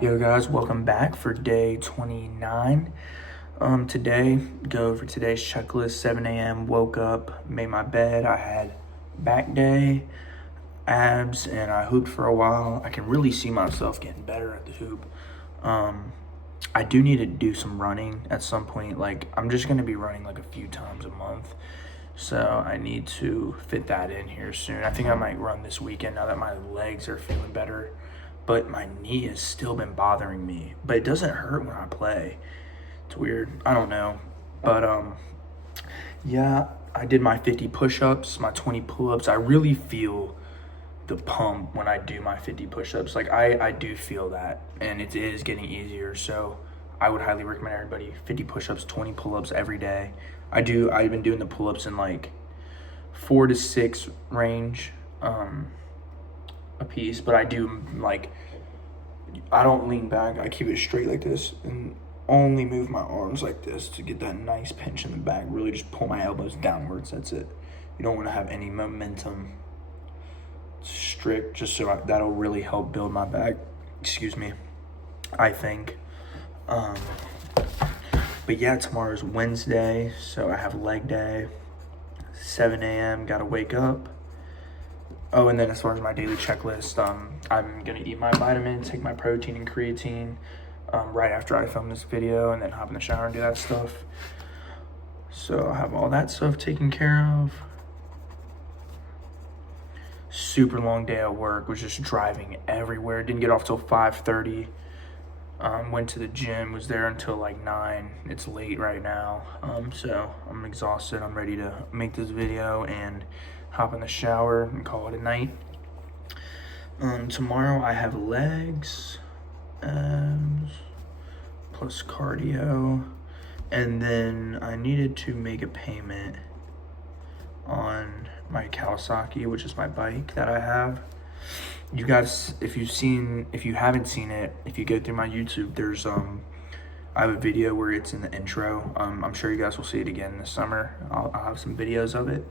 Yo guys, welcome back for day 29. Today, go over today's checklist. 7 a.m. woke up, made my bed. I had back day, abs, and I hooped for a while. I can really see myself getting better at the hoop. I do need to do some running at some point. Like, I'm just gonna be running like a few times a month. So I need to fit that in here soon. I think I might run this weekend now that my legs are feeling better. But my knee has still been bothering me. But it doesn't hurt when I play. It's weird. I don't know. But yeah, I did my 50 push-ups, my 20 pull-ups. I really feel the pump when I do my 50 push-ups. Like I do feel that, and it is getting easier. So I would highly recommend everybody 50 push-ups, 20 pull-ups every day. I've been doing the pull-ups in like 4 to 6 range a piece, but I do like, I don't lean back. I keep it straight like this and only move my arms like this to get that nice pinch in the back. Really just pull my elbows downwards. That's it. You don't want to have any momentum. Strict, just so that'll really help build my back. Excuse me. I think. But yeah, tomorrow's Wednesday, so I have leg day. 7 a.m. Gotta wake up. Oh, and then as far as my daily checklist, I'm gonna eat my vitamins, take my protein and creatine right after I film this video, and then hop in the shower and do that stuff. So I have all that stuff taken care of. Super long day at work, was just driving everywhere. Didn't get off till 5:30. Went to the gym, was there until like 9. It's late right now, so I'm exhausted. I'm ready to make this video and hop in the shower and call it a night. Tomorrow I have legs, plus cardio, and then I needed to make a payment on my Kawasaki, which is my bike that I have. You guys, if you haven't seen it, if you go through my YouTube, there's I have a video where it's in the intro. I'm sure you guys will see it again this summer. I'll have some videos of it.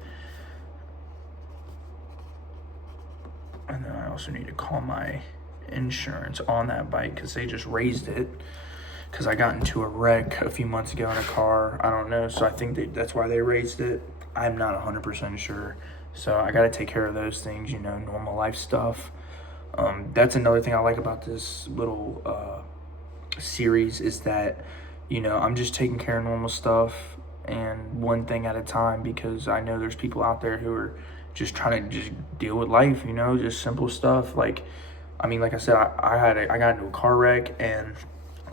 And then I also need to call my insurance on that bike because they just raised it because I got into a wreck a few months ago in a car. I don't know, so I think that's why they raised it. I'm not 100% sure. So I got to take care of those things, normal life stuff. That's another thing I like about this little series is that, I'm just taking care of normal stuff and one thing at a time, because I know there's people out there who are just trying to just deal with life, just simple stuff. Like I said, I got into a car wreck, and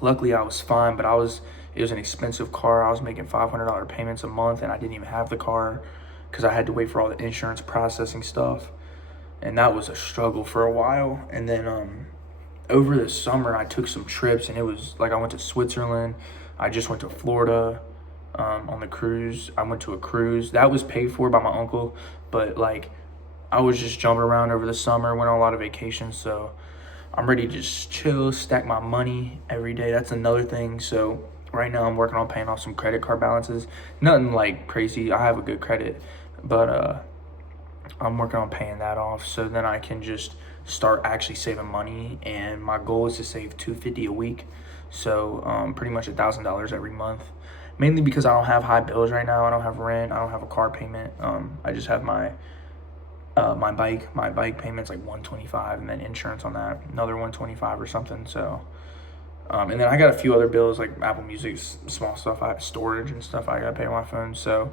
luckily I was fine, but it was an expensive car. I was making $500 payments a month, and I didn't even have the car because I had to wait for all the insurance processing stuff. And that was a struggle for a while. And then over the summer, I took some trips, and it was like I went to Switzerland. I just went to Florida on the cruise. I went to a cruise. That was paid for by my uncle, but like I was just jumping around over the summer, went on a lot of vacations. So I'm ready to just chill, stack my money every day. That's another thing. So right now I'm working on paying off some credit card balances. Nothing like crazy. I have a good credit, but I'm working on paying that off, so then I can just start actually saving money. And my goal is to save $250 a week, so pretty much $1,000 every month. Mainly because I don't have high bills right now. I don't have rent. I don't have a car payment. I just have my bike. My bike payment's like $125, and then insurance on that another $125 or something. So and then I got a few other bills like Apple Music, small stuff, storage and stuff I gotta pay on my phone. So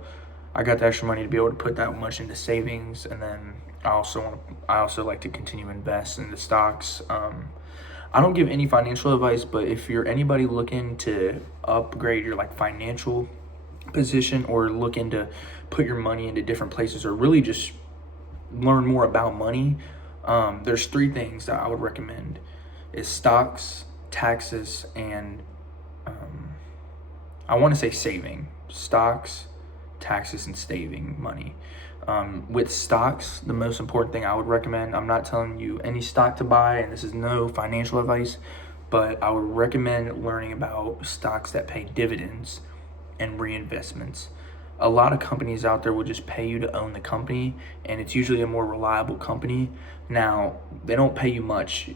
I got the extra money to be able to put that much into savings, and then I also like to continue to invest in the stocks. I don't give any financial advice, but if you're anybody looking to upgrade your like financial position, or looking to put your money into different places, or really just learn more about money, there's 3 things that I would recommend: is stocks, taxes, and I want to say saving. Stocks, taxes, and saving money. With stocks, the most important thing I would recommend, I'm not telling you any stock to buy, and this is no financial advice, but I would recommend learning about stocks that pay dividends and reinvestments. A lot of companies out there will just pay you to own the company, and it's usually a more reliable company. Now, they don't pay you much.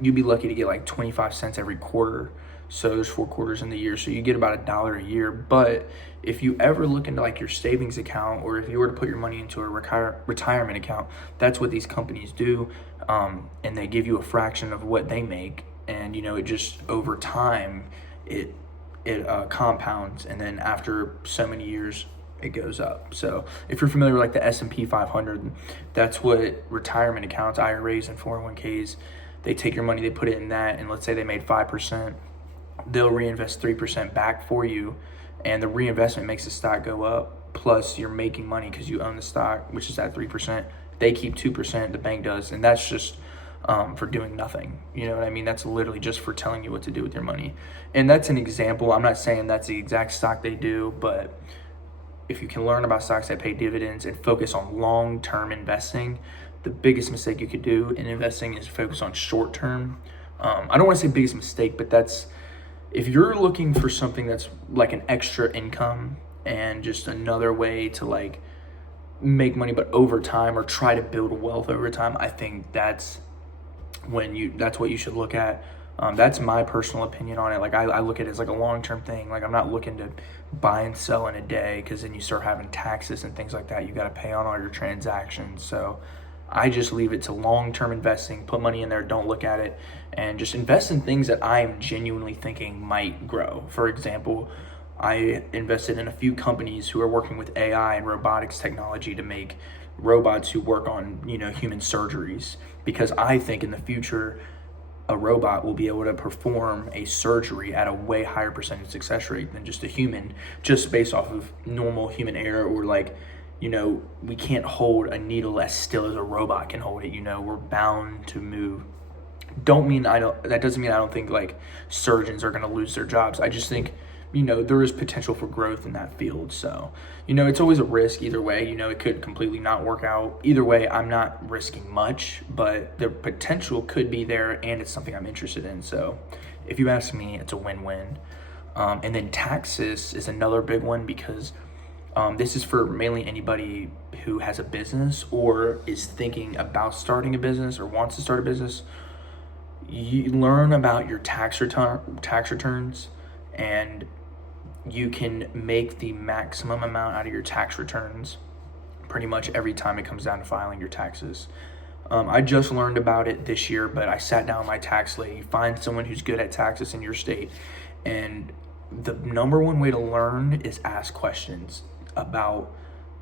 you'd be lucky to get like 25 cents every quarter. So there's 4 quarters in the year. So you get about $1 a year. But if you ever look into like your savings account, or if you were to put your money into a retirement account, that's what these companies do. And they give you a fraction of what they make. And, it just over time, it compounds. And then after so many years, it goes up. So if you're familiar with like the S&P 500, that's what retirement accounts, IRAs and 401ks, they take your money, they put it in that, and let's say they made 5%, they'll reinvest 3% back for you, and the reinvestment makes the stock go up, plus you're making money because you own the stock, which is at 3%. They keep 2%, the bank does, and that's just for doing nothing. You know what I mean? That's literally just for telling you what to do with your money. And that's an example. I'm not saying that's the exact stock they do, but if you can learn about stocks that pay dividends and focus on long-term investing, the biggest mistake you could do in investing is focus on short-term. I don't want to say biggest mistake, but that's, if you're looking for something that's like an extra income and just another way to like make money, but over time, or try to build wealth over time, I think that's what you should look at. That's my personal opinion on it. Like I look at it as like a long-term thing. Like I'm not looking to buy and sell in a day, because then you start having taxes and things like that. You got to pay on all your transactions. So I just leave it to long-term investing, put money in there, don't look at it, and just invest in things that I am genuinely thinking might grow. For example, I invested in a few companies who are working with AI and robotics technology to make robots who work on, human surgeries, because I think in the future, a robot will be able to perform a surgery at a way higher percentage success rate than just a human, just based off of normal human error, or like, we can't hold a needle as still as a robot can hold it. We're bound to move. That doesn't mean I don't think like surgeons are going to lose their jobs. I just think, there is potential for growth in that field. So, it's always a risk either way. It could completely not work out. Either way, I'm not risking much, but the potential could be there, and it's something I'm interested in. So if you ask me, it's a win-win. And then taxes is another big one, because this is for mainly anybody who has a business or is thinking about starting a business or wants to start a business. You learn about your tax returns, and you can make the maximum amount out of your tax returns pretty much every time it comes down to filing your taxes. I just learned about it this year, but I sat down with my tax lady. Find someone who's good at taxes in your state, and the number one way to learn is ask questions about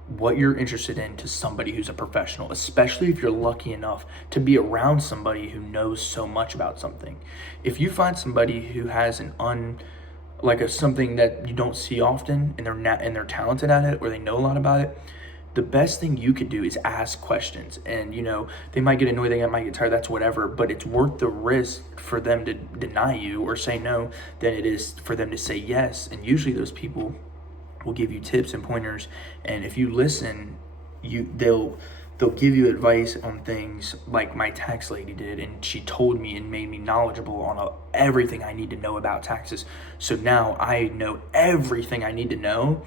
what you're interested in to somebody who's a professional, especially if you're lucky enough to be around somebody who knows so much about something. If you find somebody who has something that you don't see often, and they're talented at it, or they know a lot about it, the best thing you could do is ask questions. And they might get annoyed, they might get tired, that's whatever, but it's worth the risk for them to deny you or say no than it is for them to say yes. And usually those people will give you tips and pointers, and if you listen, they'll give you advice on things like my tax lady did, and she told me and made me knowledgeable on everything I need to know about taxes. So now I know everything I need to know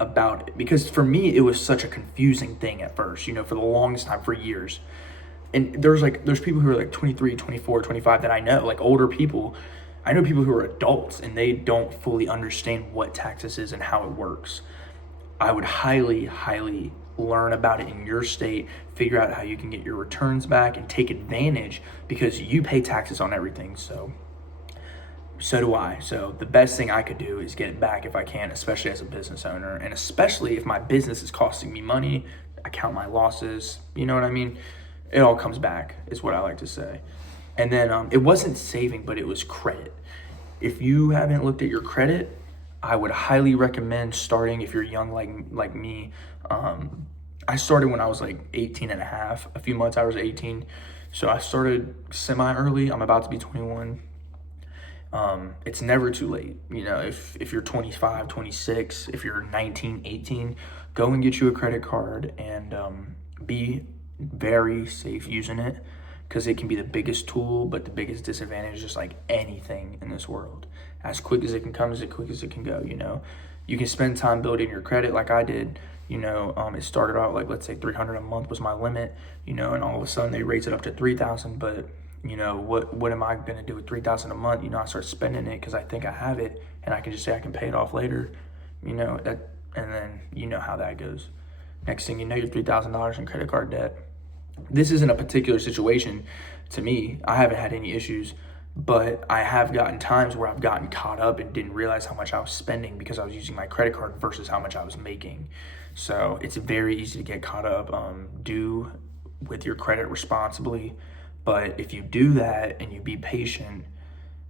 about it, because for me it was such a confusing thing at first, for the longest time, for years. And there's people who are like 23, 24, 25 that I know, like older people. I know people who are adults and they don't fully understand what taxes is and how it works. I would highly, highly learn about it in your state, figure out how you can get your returns back and take advantage, because you pay taxes on everything. So do I. So the best thing I could do is get it back if I can, especially as a business owner, and especially if my business is costing me money. I count my losses. You know what I mean? It all comes back, is what I like to say. And then it wasn't saving, but it was credit. If you haven't looked at your credit, I would highly recommend starting if you're young like me. I started when I was like 18 and a half. A few months I was 18. So I started semi-early. I'm about to be 21. It's never too late. If you're 25, 26, if you're 19, 18, go and get you a credit card, and be very safe using it, because it can be the biggest tool, but the biggest disadvantage is just like anything in this world. As quick as it can come, as quick as it can go, You can spend time building your credit like I did. It started out like, let's say 300 a month was my limit, and all of a sudden they raised it up to 3,000, but You know, what am I gonna do with $3,000 a month? You know, I start spending it because I think I have it, and I can just say I can pay it off later. You know that, and then you know how that goes. Next thing you know, you're $3,000 in credit card debt. This isn't a particular situation to me. I haven't had any issues, but I have gotten times where I've gotten caught up and didn't realize how much I was spending because I was using my credit card versus how much I was making. So it's very easy to get caught up. Do with your credit responsibly, but if you do that and you be patient,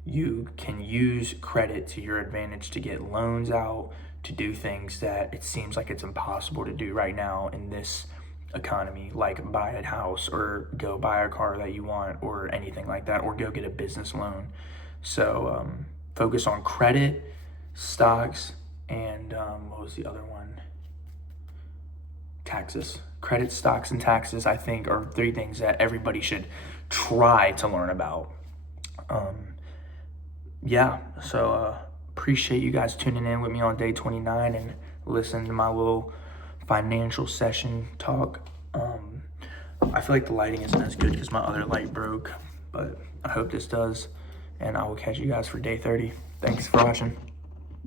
you can use credit to your advantage to get loans out, to do things that it seems like it's impossible to do right now in this economy, like buy a house or go buy a car that you want or anything like that, or go get a business loan. So focus on credit, stocks, and what was the other one? Taxes. Credit, stocks, and taxes, I think, are three things that everybody should try to learn about. Yeah, so appreciate you guys tuning in with me on day 29 and listening to my little financial session talk. I feel like the lighting isn't as good because my other light broke, but I hope this does, and I will catch you guys for day 30. Thanks for watching.